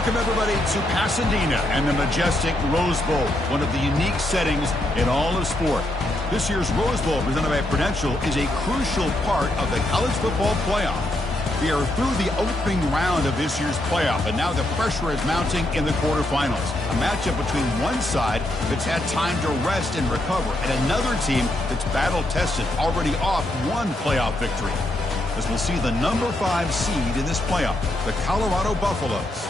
Welcome, everybody, to Pasadena and the majestic Rose Bowl, one of the unique settings in all of sport. This year's Rose Bowl, presented by Prudential, is a crucial part of the college football playoff. We are through the opening round of this year's playoff, and now the pressure is mounting in the quarterfinals. A matchup between one side that's had time to rest and recover, and another team that's battle-tested, already off one playoff victory. As we'll see the number 5 seed in this playoff, the Colorado Buffaloes,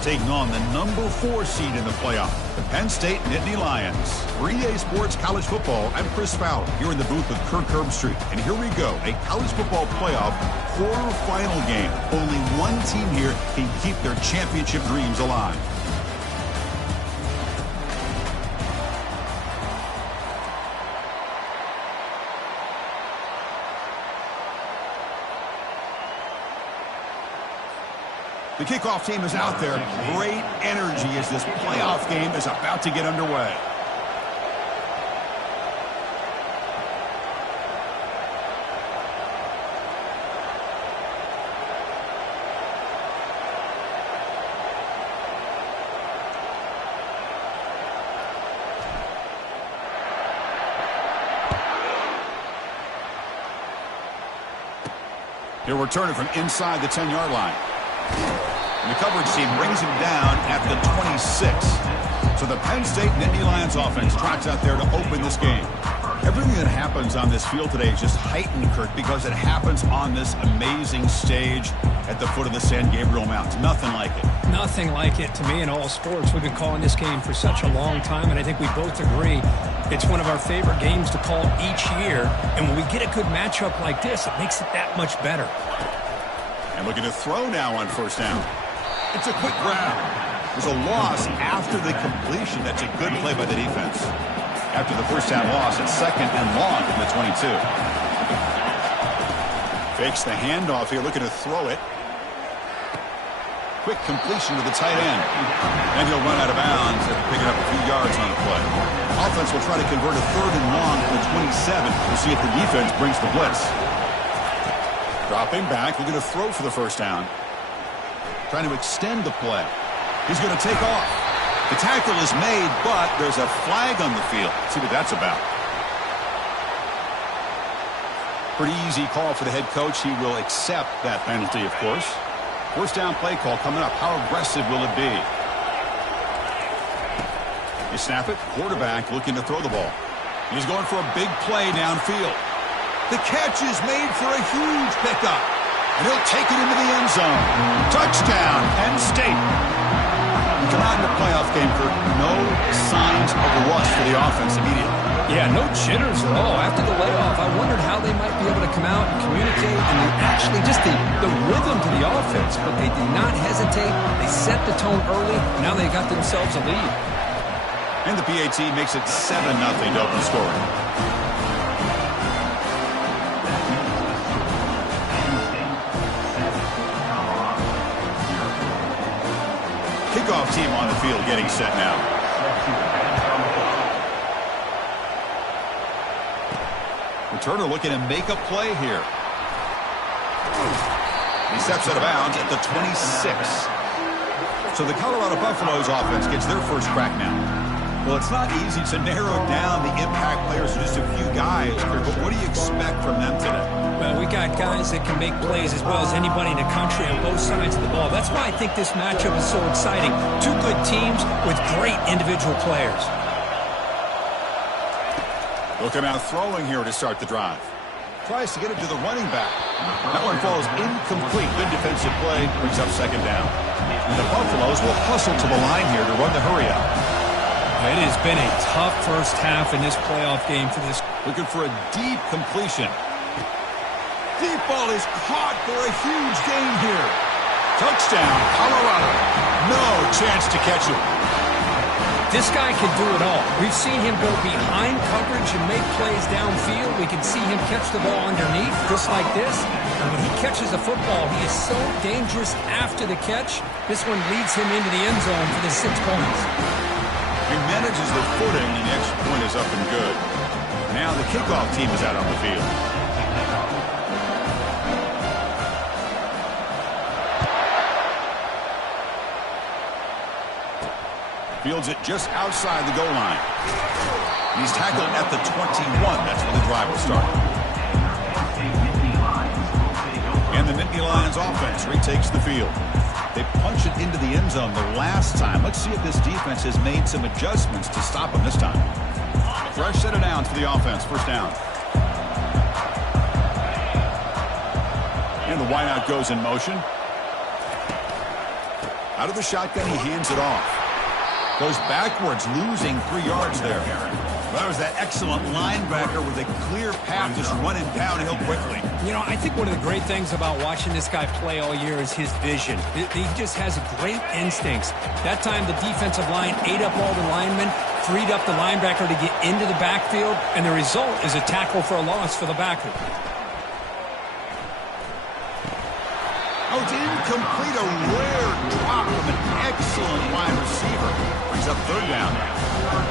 taking on the number 4 seed in the playoff, the Penn State Nittany Lions. For EA Sports College Football, I'm Chris Fowler, here in the booth with Kirk Herbstreit. And here we go, a college football playoff quarterfinal game. Only one team here can keep their championship dreams alive. The kickoff team is out there. Great energy as this playoff game is about to get underway. He'll return it from inside the 10-yard line. And the coverage team brings him down at the 26. So the Penn State Nittany Lions offense tracks out there to open this game. Everything that happens on this field today is just heightened, Kirk, because it happens on this amazing stage at the foot of the San Gabriel Mountains. Nothing like it. Nothing like it to me in all sports. We've been calling this game for such a long time, and I think we both agree it's one of our favorite games to call each year. And when we get a good matchup like this, it makes it that much better. And looking to throw now on first down. It's a quick grab. There's a loss after the completion. That's a good play by the defense. After the first down loss, it's second and long from the 22. Fakes the handoff here, looking to throw it. Quick completion to the tight end. And he'll run out of bounds after picking up a few yards on the play. Offense will try to convert a third and long from the 27. We'll see if the defense brings the blitz. Dropping back, looking to throw for the first down. Trying to extend the play. He's going to take off. The tackle is made, but there's a flag on the field. Let's see what that's about. Pretty easy call for the head coach. He will accept that penalty, of course. First down play call coming up. How aggressive will it be? You snap it. Quarterback looking to throw the ball. He's going for a big play downfield. The catch is made for a huge pickup. And he'll take it into the end zone. Touchdown, Penn State. Come out in the playoff game, Kirk. No signs of a rush for the offense immediately. Yeah, no jitters at all. After the layoff, I wondered how they might be able to come out and communicate and actually just the rhythm to the offense. But they did not hesitate. They set the tone early. Now they got themselves a lead. And the PAT makes it 7-0 to open scoring. Kickoff team on the field getting set now. Returner looking to make a play here. He steps out of bounds at the 26. So the Colorado Buffaloes offense gets their first crack now. Well, it's not easy to narrow down the impact players to just a few guys, but what do you expect from them today? Well, we got guys that can make plays as well as anybody in the country on both sides of the ball. That's why I think this matchup is so exciting. Two good teams with great individual players. Look him out throwing here to start the drive. Tries to get it to the running back. That one falls incomplete. Good defensive play. Brings up second down. And the Buffaloes will hustle to the line here to run the hurry out. It has been a tough first half in this playoff game for this. Looking for a deep completion. Deep ball is caught for a huge gain here. Touchdown, Colorado. No chance to catch him. This guy can do it all. We've seen him go behind coverage and make plays downfield. We can see him catch the ball underneath, just like this. And when he catches a football, he is so dangerous after the catch. This one leads him into the end zone for the 6 points. He manages the footing, and the extra point is up and good. Now the kickoff team is out on the field. Fields it just outside the goal line. He's tackled at the 21. That's where the drive will start. And the Nittany Lions offense retakes the field. They punch it into the end zone the last time. Let's see if this defense has made some adjustments to stop them this time. Fresh set of downs for the offense. First down. And the wideout goes in motion. Out of the shotgun, he hands it off. Goes backwards, losing 3 yards there. Well, that was that excellent linebacker with a clear path just running downhill quickly. You know, I think one of the great things about watching this guy play all year is his vision. He just has great instincts. That time, the defensive line ate up all the linemen, freed up the linebacker to get into the backfield, and the result is a tackle for a loss for the backer. Oh, it's incomplete. A rare drop from an excellent wide receiver. Brings up third down.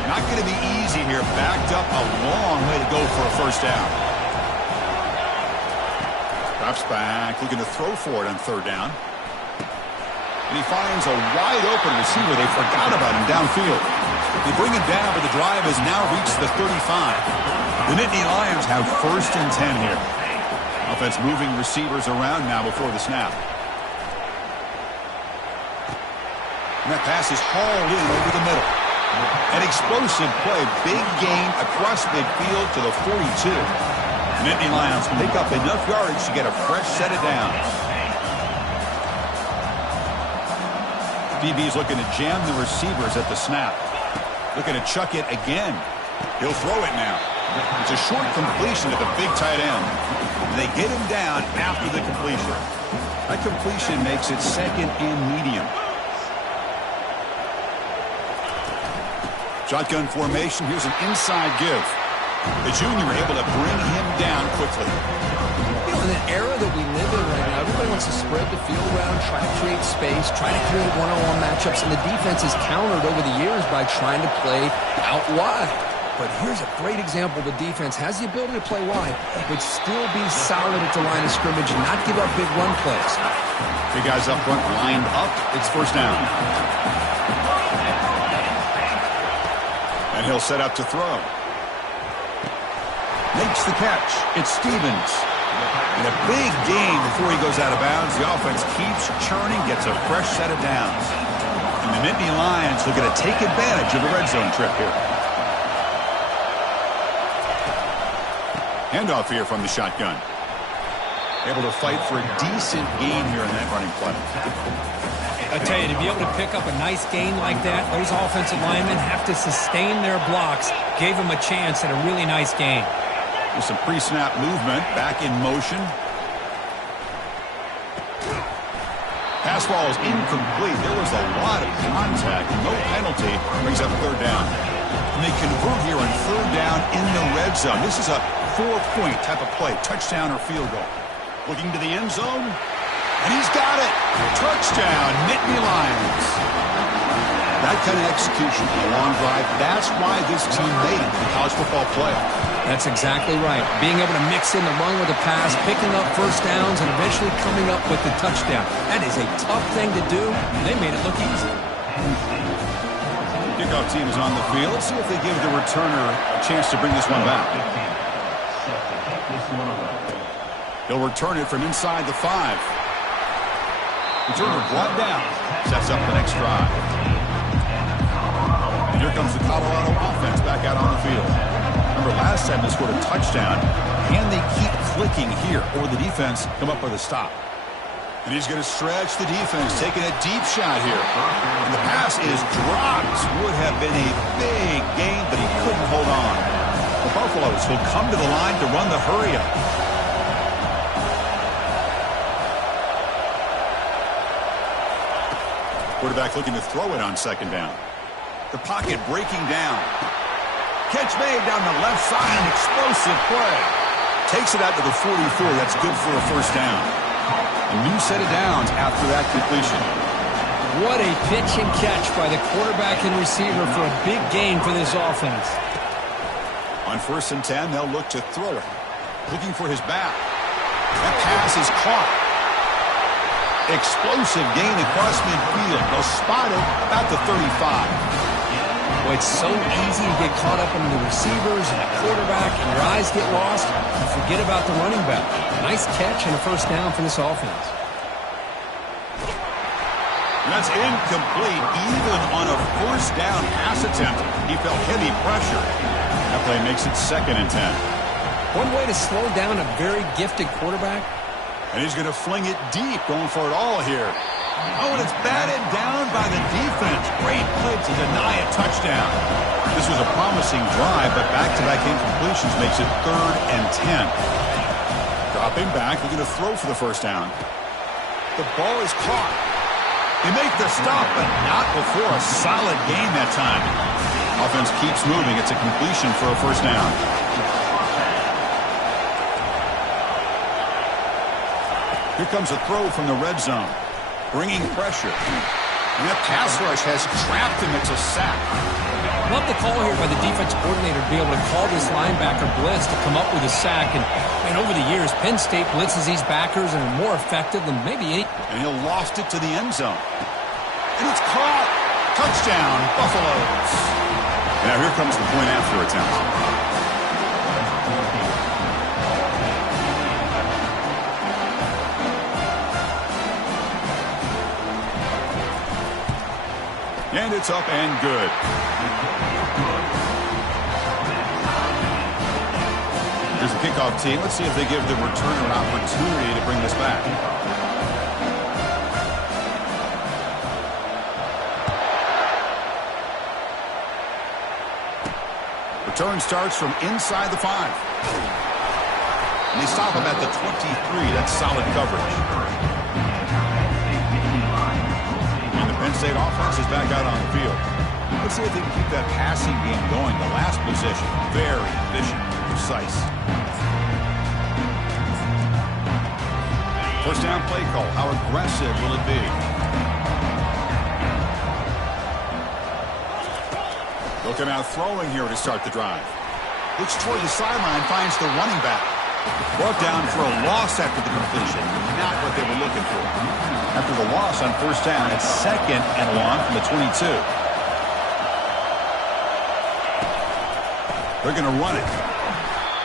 Not going to be easy here. Backed up a long way to go for a first down. Drops back, looking to throw for it on third down. And he finds a wide open receiver. They forgot about him downfield. They bring him down, but the drive has now reached the 35. The Nittany Lions have first and 10 here. Offense moving receivers around now before the snap. And that pass is hauled in over the middle. An explosive play, big gain across midfield to the 42. The Nittany Lions pick up enough yardage to get a fresh set of downs. DB's looking to jam the receivers at the snap. Looking to chuck it again. He'll throw it now. It's a short completion to the big tight end. And they get him down after the completion. That completion makes it second and medium. Shotgun formation. Here's an inside give. The junior able to bring him down quickly. You know, in the era that we live in right now, everybody wants to spread the field around, try to create space, try to create one-on-one matchups, and the defense is countered over the years by trying to play out wide. But here's a great example. The defense has the ability to play wide, but still be solid at the line of scrimmage and not give up big run plays. Big guys up front lined up. It's first down. And he'll set up to throw. Makes the catch. It's Stevens. And a big gain before he goes out of bounds. The offense keeps churning, gets a fresh set of downs. And the Nittany Lions looking to take advantage of the red zone trip here. Handoff here from the shotgun. Able to fight for a decent gain here in that running play. I tell you, to be able to pick up a nice gain like that, those offensive linemen have to sustain their blocks. Gave them a chance at a really nice gain. With some pre-snap movement, back in motion. Pass ball is incomplete. There was a lot of contact. No penalty. Brings up third down. And they convert here on third down in the red zone. This is a 4-point type of play. Touchdown or field goal. Looking to the end zone. And he's got it. Touchdown, Nittany Lions. That kind of execution on a long drive, that's why this team made it to the college football playoff. That's exactly right. Being able to mix in the run with the pass, picking up first downs, and eventually coming up with the touchdown. That is a tough thing to do. They made it look easy. Kickoff team is on the field. Let's see if they give the returner a chance to bring this one back. He'll return it from inside the 5. Returner brought down. Sets up the next drive. And here comes the Colorado offense back out on the field. Remember, last time they scored a touchdown. Can they keep clicking here, or the defense come up with a stop? And he's going to stretch the defense, taking a deep shot here. And the pass is dropped. Would have been a big gain, but he couldn't hold on. The Buffaloes will come to the line to run the hurry-up. Quarterback looking to throw it on second down. The pocket breaking down. Catch made down the left side. An explosive play. Takes it out to the 44. That's good for a first down. A new set of downs after that completion. What a pitch and catch by the quarterback and receiver for a big gain for this offense. On first and 10, they'll look to throw it. Looking for his back. That pass is caught. Explosive gain across midfield. They'll spot it about the 35. Boy, it's so easy to get caught up in the receivers and the quarterback, and your eyes get lost. You forget about the running back. Nice catch and a first down for this offense. And that's incomplete. Even on a first down pass attempt, he felt heavy pressure. That play makes it 2nd and 10. One way to slow down a very gifted quarterback. And he's going to fling it deep, going for it all here. Oh, and it's batted down by the defense. Great play to deny a touchdown. This was a promising drive, but back-to-back incompletions makes it 3rd and 10. Dropping back, looking to throw for the first down. The ball is caught. They make the stop, but not before a solid game that time. Offense keeps moving. It's a completion for a first down. Here comes a throw from the red zone, bringing pressure. And that pass rush has trapped him. It's a sack. Love the call here by the defense coordinator to be able to call this linebacker blitz to come up with a sack. And over the years, Penn State blitzes these backers and are more effective than maybe any. And he'll loft it to the end zone. And it's caught. Touchdown, Buffaloes. Now here comes the point after attempt. And it's up and good. Here's the kickoff team. Let's see if they give the returner an opportunity to bring this back. Return starts from inside the 5. And they stop him at the 23. That's solid coverage. Penn State offense is back out on the field. Let's see if they can keep that passing game going. The last possession, very efficient, precise. First down play call. How aggressive will it be? Looking out throwing here to start the drive. Looks toward the sideline, finds the running back. Brought down for a loss after the completion. Not what they were looking for. After the loss on first down, it's 2nd and long from the 22. They're going to run it.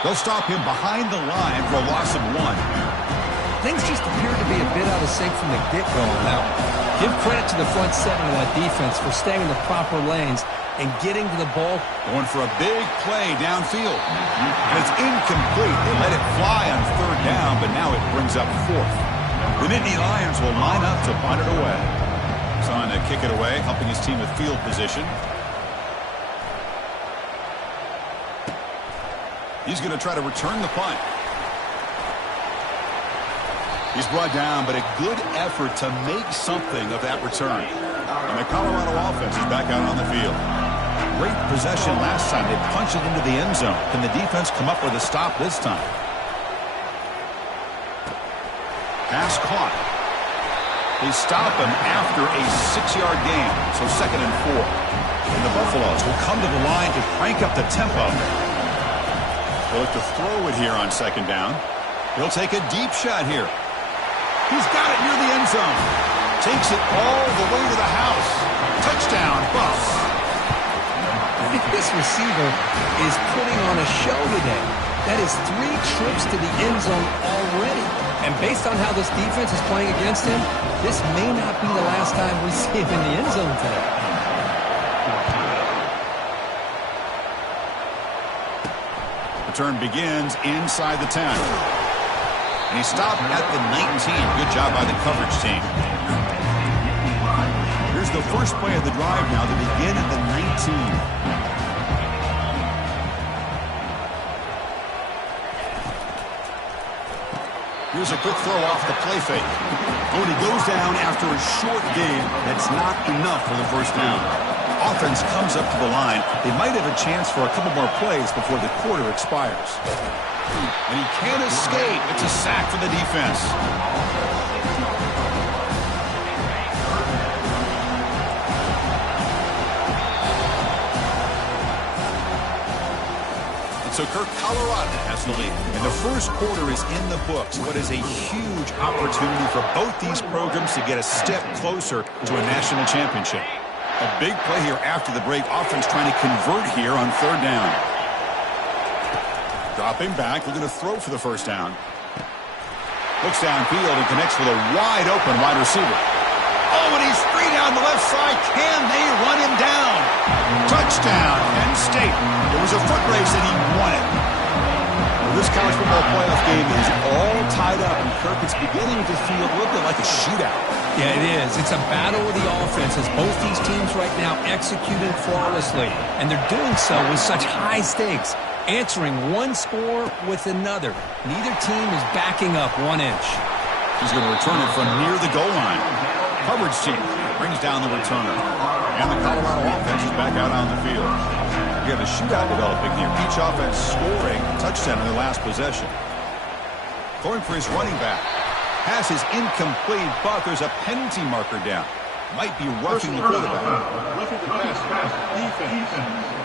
They'll stop him behind the line for a loss of 1. Things just appear to be a bit out of sync from the get-go. Now, give credit to the front 7 of that defense for staying in the proper lanes and getting to the ball. Going for a big play downfield. And it's incomplete. They let it fly on 3rd down, but now it brings up 4th. The Nittany Lions will line up to punt it away. He's on to kick it away, helping his team with field position. He's going to try to return the punt. He's brought down, but a good effort to make something of that return. And the Colorado offense is back out on the field. Great possession last time. They punched it into the end zone. Can the defense come up with a stop this time? Pass caught. They stop him after a 6-yard gain, so 2nd and 4. And the Buffaloes will come to the line to crank up the tempo. They'll look to throw it here on 2nd down. He'll take a deep shot here. He's got it near the end zone. Takes it all the way to the house. Touchdown, Buffs. This receiver is putting on a show today. That is 3 trips to the end zone already. And based on how this defense is playing against him, this may not be the last time we see him in the end zone today. Return begins inside the 10. And he stopped at the 19. Good job by the coverage team. Here's the first play of the drive now to begin at the 19. Here's a quick throw off the play fake. When he goes down after a short gain, that's not enough for the first down. Offense comes up to the line. They might have a chance for a couple more plays before the quarter expires. And he can't escape. It's a sack for the defense. So Kirk, Colorado has the lead. And the first quarter is in the books. What is a huge opportunity for both these programs to get a step closer to a national championship. A big play here after the break. Offense trying to convert here on third down. Dropping back, looking to throw for the first down. Looks downfield and connects with a wide open wide receiver. Oh, and he's free down the left side. Can they run him down? Touchdown, Penn State. It was a foot race and he won it. Well, this college football playoff game is all tied up, and Kirk, it's beginning to feel a little bit like a shootout. Yeah, it is. It's a battle of the offenses. Both these teams right now executing flawlessly, and they're doing so with such high stakes, answering one score with another. Neither team is backing up 1 inch. He's going to return it from near the goal line. Coverage team brings down the returner. And the Colorado offense is back out on the field. We have a shootout developing here. Each offense scoring a touchdown in their last possession. Going for his running back. Pass is incomplete, but there's a penalty marker down. Might be roughing the quarterback. Roughing the pass. Defense.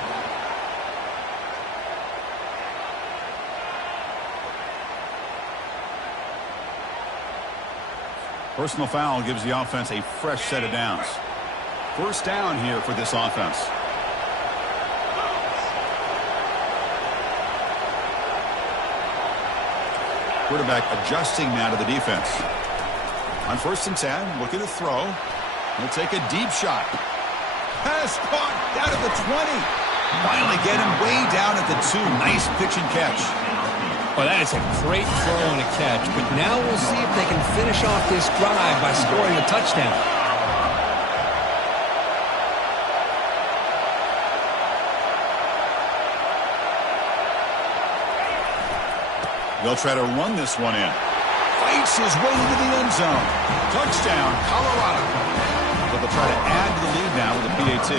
Personal foul gives the offense a fresh set of downs. First down here for this offense. Quarterback adjusting now to the defense. On 1st and 10, looking to throw. He'll take a deep shot. Pass caught down at the 20. Finally get him way down at the 2. Nice pitch and catch. Well, that is a great throw and a catch, but now we'll see if they can finish off this drive by scoring a touchdown. They'll try to run this one in. Fights his way into the end zone. Touchdown, Colorado. But they'll try to add to the lead now with the PAT.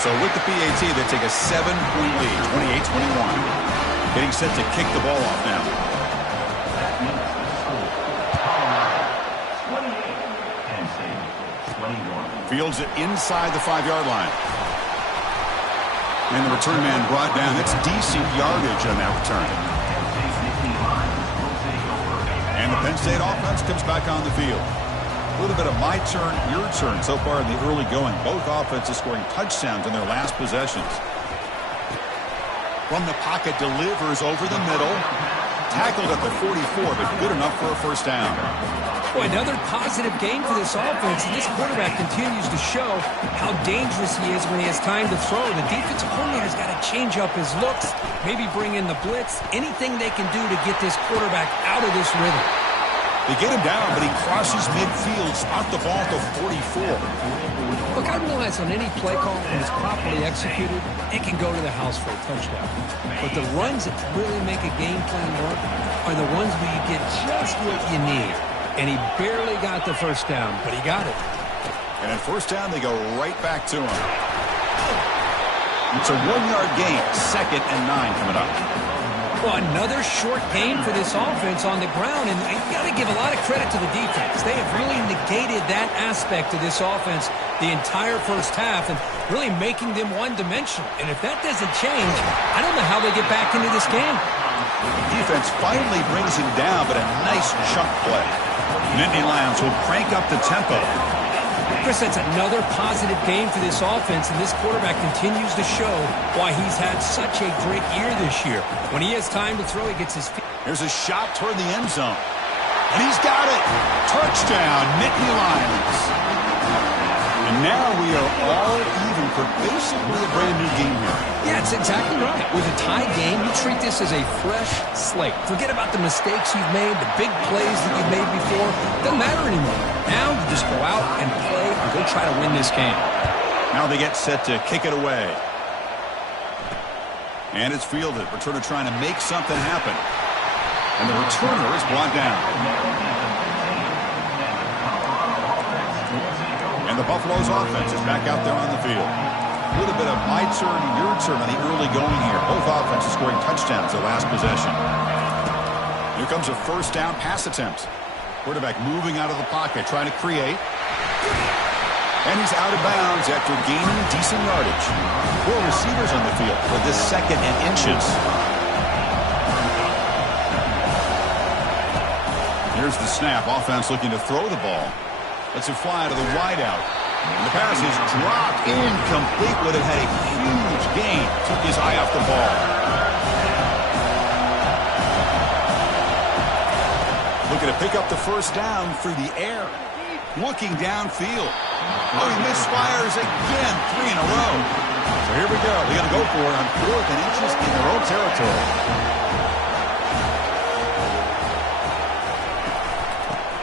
So with the PAT, they take a 7-point lead, 28-21. Getting set to kick the ball off now. Fields it inside the 5-yard line. And the return man brought down. That's decent yardage on that return. And the Penn State offense comes back on the field. A little bit of my turn, your turn so far in the early going. Both offenses scoring touchdowns in their last possessions. From the pocket, delivers over the middle. Tackled at the 44, but good enough for a first down. Boy, another positive game for this offense, and this quarterback continues to show how dangerous he is when he has time to throw. The defensive coordinator's got to change up his looks, maybe bring in the blitz, anything they can do to get this quarterback out of this rhythm. They get him down, but he crosses midfield, spot the ball at the 44. Look, I realize on any play call, when it's properly executed, it can go to the house for a touchdown. But the runs that really make a game plan work are the ones where you get just what you need. And he barely got the first down, but he got it. And at first down, they go right back to him. It's a 1-yard gain, 2nd and 9 coming up. Well, another short game for this offense on the ground, and you got to give a lot of credit to the defense. They have really negated that aspect of this offense the entire first half and really making them one-dimensional. And if that doesn't change, I don't know how they get back into this game. Defense finally brings him down, but a nice chunk play. Nittany Lions will crank up the tempo. Chris, that's another positive game for this offense, and this quarterback continues to show why he's had such a great year this year. When he has time to throw, he gets his feet. Here's a shot toward the end zone. And he's got it. Touchdown, Nittany Lions. And now we are all even for basically a brand new game here. Yeah, that's exactly right. With a tie game, you treat this as a fresh slate. Forget about the mistakes you've made, the big plays that you've made before. Doesn't matter anymore. Now you just go out and play and go try to win this game. Now they get set to kick it away. And it's fielded. Returner trying to make something happen. And the returner is brought down. And the Buffalo's offense is back out there on the field. A little bit of my turn, your turn on the early going here. Both offenses scoring touchdowns their last possession. Here comes a first down pass attempt. Quarterback moving out of the pocket, trying to create. And he's out of bounds after gaining decent yardage. 4 receivers on the field for this 2nd and inches. Here's the snap. Offense looking to throw the ball. Lets it fly to the wideout. And the pass is dropped. Incomplete with it. Had a huge gain. Took his eye off the ball. Looking to pick up the first down through the air. Looking downfield. Oh, he misfires again. 3 in a row. So here we go. They're going to go for it on 4th and inches in their own territory.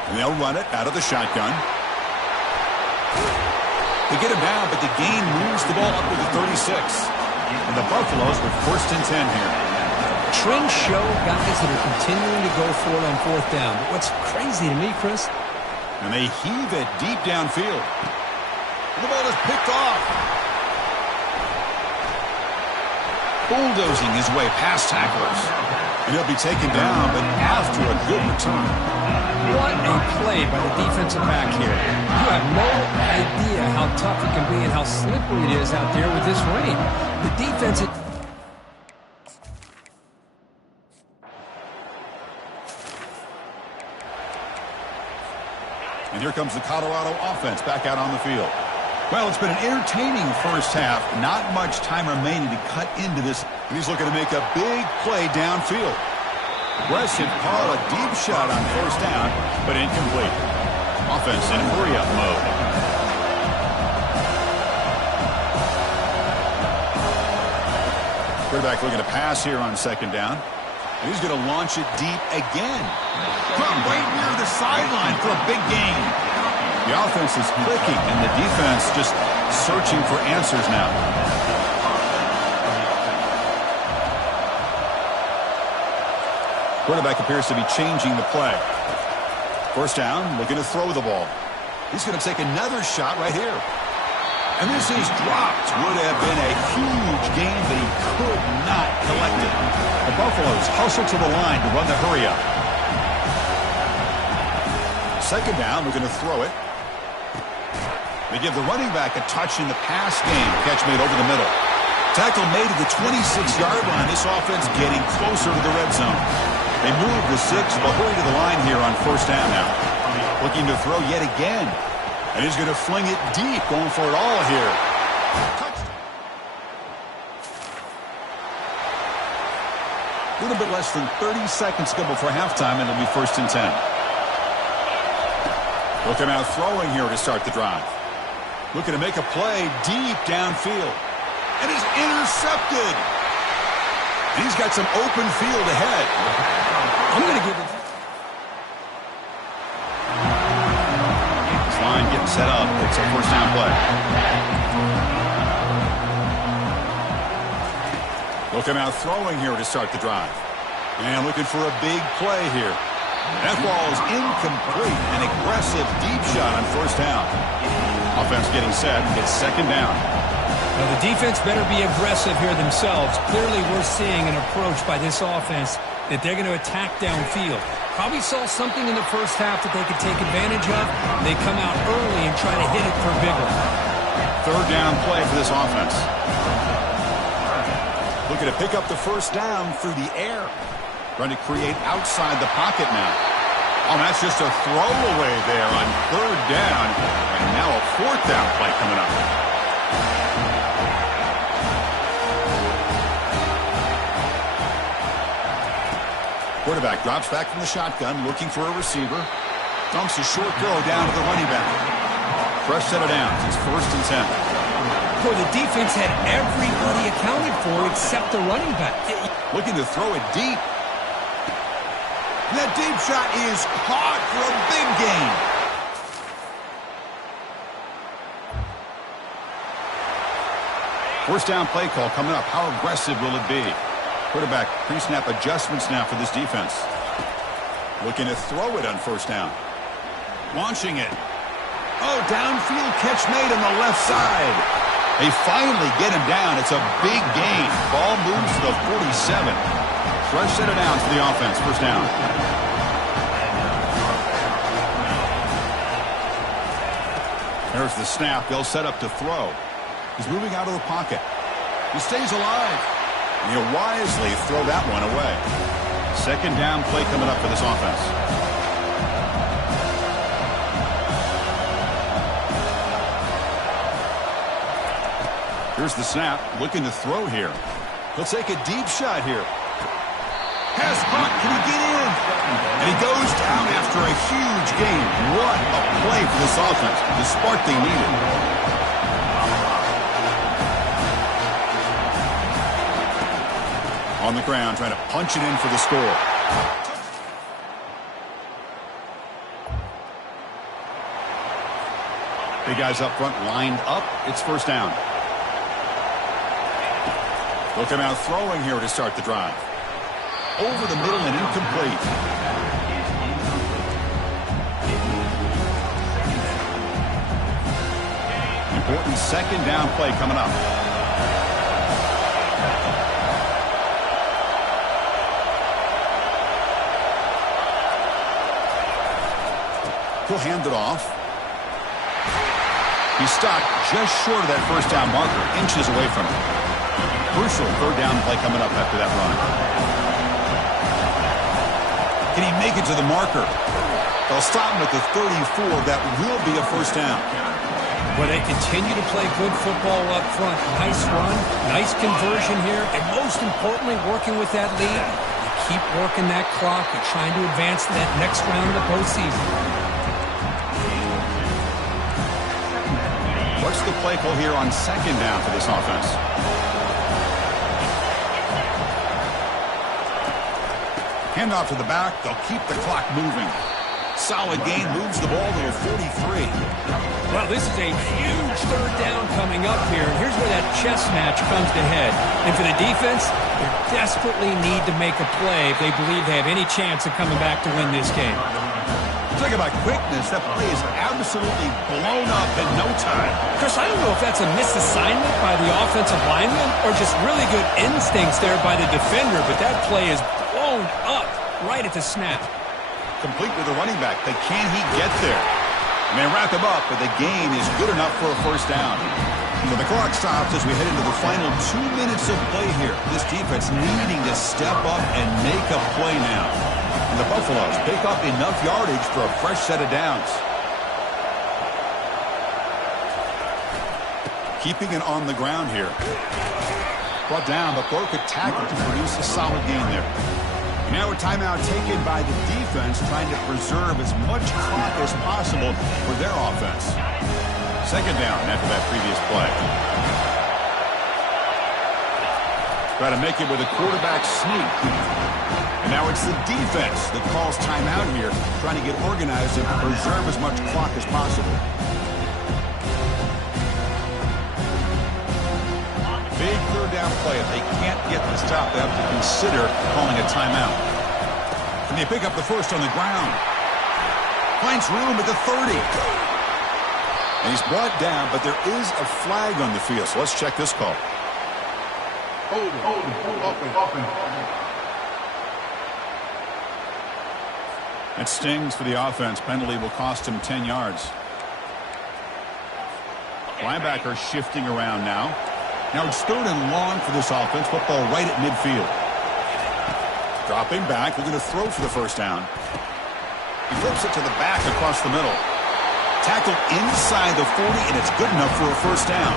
And they'll run it out of the shotgun. They get him down, but the gain moves the ball up to the 36. And the Buffaloes with 1st and 10 here. Trends show guys that are continuing to go for it on 4th down. But what's crazy to me, Chris? And they heave it deep downfield. The ball is picked off. Bulldozing his way past tacklers. And he'll be taken down, but after a good return. What a play by the defensive back here. You have no idea how tough it can be and how slippery it is out there with this rain. The defense... And here comes the Colorado offense back out on the field. Well, it's been an entertaining first half. Not much time remaining to cut into this. And he's looking to make a big play downfield. Aggressive call, a deep shot on 1st down, but incomplete. Offense in hurry-up mode. Quarterback looking to pass here on 2nd down. And he's going to launch it deep again. From right near the sideline for a big gain. The offense is clicking, and the defense just searching for answers now. Quarterback appears to be changing the play. 1st down, looking to throw the ball. He's going to take another shot right here. And this is dropped. Would have been a huge gain, but he could not collect it. The Buffaloes hustle to the line to run the hurry-up. 2nd down, we're going to throw it. They give the running back a touch in the pass game. Catch made over the middle. Tackle made at the 26-yard line. This offense getting closer to the red zone. They move the 6. They'll hurry to the line here on 1st down now. Looking to throw yet again. And he's going to fling it deep, going for it all here. A little bit less than 30 seconds to go before halftime, and it'll be 1st and 10. Looking out throwing here to start the drive. Looking to make a play deep downfield. And is intercepted. And he's got some open field ahead. I'm going to give it. This line getting set up. It's a 1st down play. Looking out throwing here to start the drive. And looking for a big play here. That ball is incomplete. An aggressive deep shot on 1st down. Offense getting set. It's 2nd down. Now the defense better be aggressive here themselves. Clearly we're seeing an approach by this offense that they're going to attack downfield. Probably saw something in the first half that they could take advantage of. They come out early and try to hit it for a big one. 3rd down play for this offense. Looking to pick up the 1st down through the air. Trying to create outside the pocket now. Oh, that's just a throwaway there on 3rd down. And now a 4th down play coming up. Quarterback drops back from the shotgun, looking for a receiver. Dumps a short throw down to the running back. Fresh set of downs. It's 1st and 10. Boy, the defense had everybody accounted for except the running back. Looking to throw it deep. That deep shot is caught for a big gain. First down play call coming up. How aggressive will it be? Quarterback pre-snap adjustments now for this defense. Looking to throw it on 1st down. Launching it. Oh, downfield catch made on the left side. They finally get him down. It's a big gain. Ball moves to the 47. Fresh set of downs for the offense. 1st down. There's the snap. They'll set up to throw. He's moving out of the pocket. He stays alive. And he'll wisely throw that one away. 2nd down play coming up for this offense. Here's the snap, looking to throw here. He'll take a deep shot here. Pass caught, can he get in? And he goes down after a huge gain. What a play for this offense, the spark they needed. On the ground, trying to punch it in for the score. Big guys up front lined up. It's first down. They'll come out throwing here to start the drive. Over the middle and incomplete. Important second down play coming up. He'll hand it off. He's stopped just short of that first down marker, inches away from it. Crucial third down play coming up after that run. Can he make it to the marker? They'll stop him at the 34. That will be a first down. Well, they continue to play good football up front. Nice run, nice conversion here, and most importantly, working with that lead, you keep working that clock and trying to advance to that next round of the postseason. What's the play call here on second down for this offense? Handoff to the back. They'll keep the clock moving. Solid gain, moves the ball to a 43. Well, this is a huge third down coming up here. And here's where that chess match comes to head. And for the defense, they desperately need to make a play if they believe they have any chance of coming back to win this game. Talk about quickness. That play is absolutely blown up in no time. Chris, I don't know if that's a misassignment by the offensive lineman or just really good instincts there by the defender, but that play is blown up right at the snap. Complete with the running back, but can he get there? And they wrap him up, but the gain is good enough for a first down. So the clock stops as we head into the final 2 minutes of play here. This defense needing to step up and make a play now. And the Buffaloes pick up enough yardage for a fresh set of downs. Keeping it on the ground here. Brought down, but broke a tackle to produce a solid gain there. Now a timeout taken by the defense, trying to preserve as much clock as possible for their offense. Second down after that previous play. Try to make it with a quarterback sneak. And now it's the defense that calls timeout here, trying to get organized and preserve as much clock as possible. Big third down play. If they can't get the stop, they have to consider calling a timeout. And they pick up the first on the ground. Finds room at the 30. And he's brought down, but there is a flag on the field. So let's check this call. That stings for the offense. Penalty will cost him 10 yards. Linebacker shifting around now. Now it's third and long for this offense. Football right at midfield. Dropping back. Looking to throw for the first down. He flips it to the back across the middle. Tackled inside the 40, and it's good enough for a first down.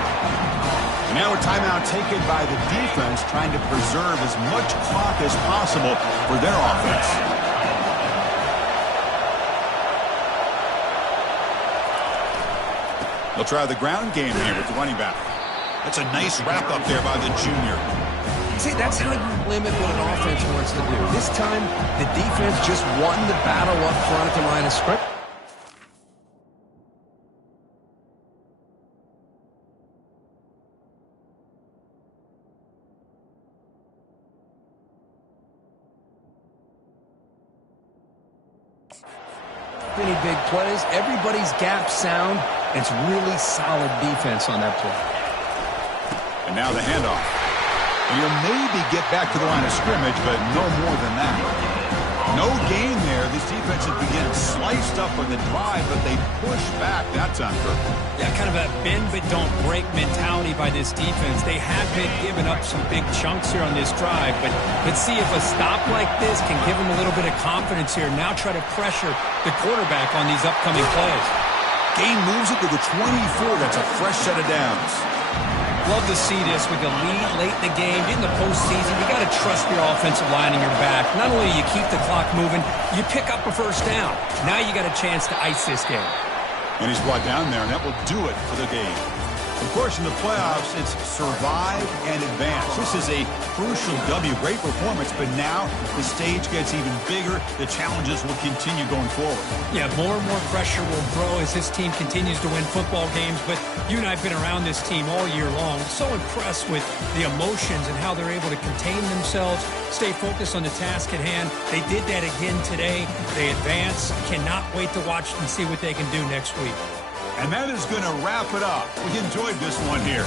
And now a timeout taken by the defense, trying to preserve as much clock as possible for their offense. They'll try the ground game here with the running back. That's a nice wrap-up there by the junior. See, that's how you limit what an offense wants to do. This time, the defense just won the battle up front at the line of scrimmage. Any big plays, everybody's gap sound. It's really solid defense on that play. And now the handoff. And you'll maybe get back to the line of scrimmage, but no more than that. No gain there. This defense had begun sliced up on the drive, but they push back that time. Yeah, kind of a bend but don't break mentality by this defense. They have been giving up some big chunks here on this drive, but let's see if a stop like this can give them a little bit of confidence here. Now try to pressure the quarterback on these upcoming plays. Gain moves it to the 24. That's a fresh set of downs. Love to see this with the lead late in the game. In the postseason, you got to trust your offensive line in your back. Not only do you keep the clock moving, you pick up a first down. Now you got a chance to ice this game. And he's brought down there, and that will do it for the game. Of course, in the playoffs, it's survive and advance. This is a crucial W. Great performance, but now the stage gets even bigger. The challenges will continue going forward. Yeah, more and more pressure will grow as this team continues to win football games. But you and I have been around this team all year long. So impressed with the emotions and how they're able to contain themselves, stay focused on the task at hand. They did that again today. They advance. Cannot wait to watch and see what they can do next week. And that is going to wrap it up. We enjoyed this one here.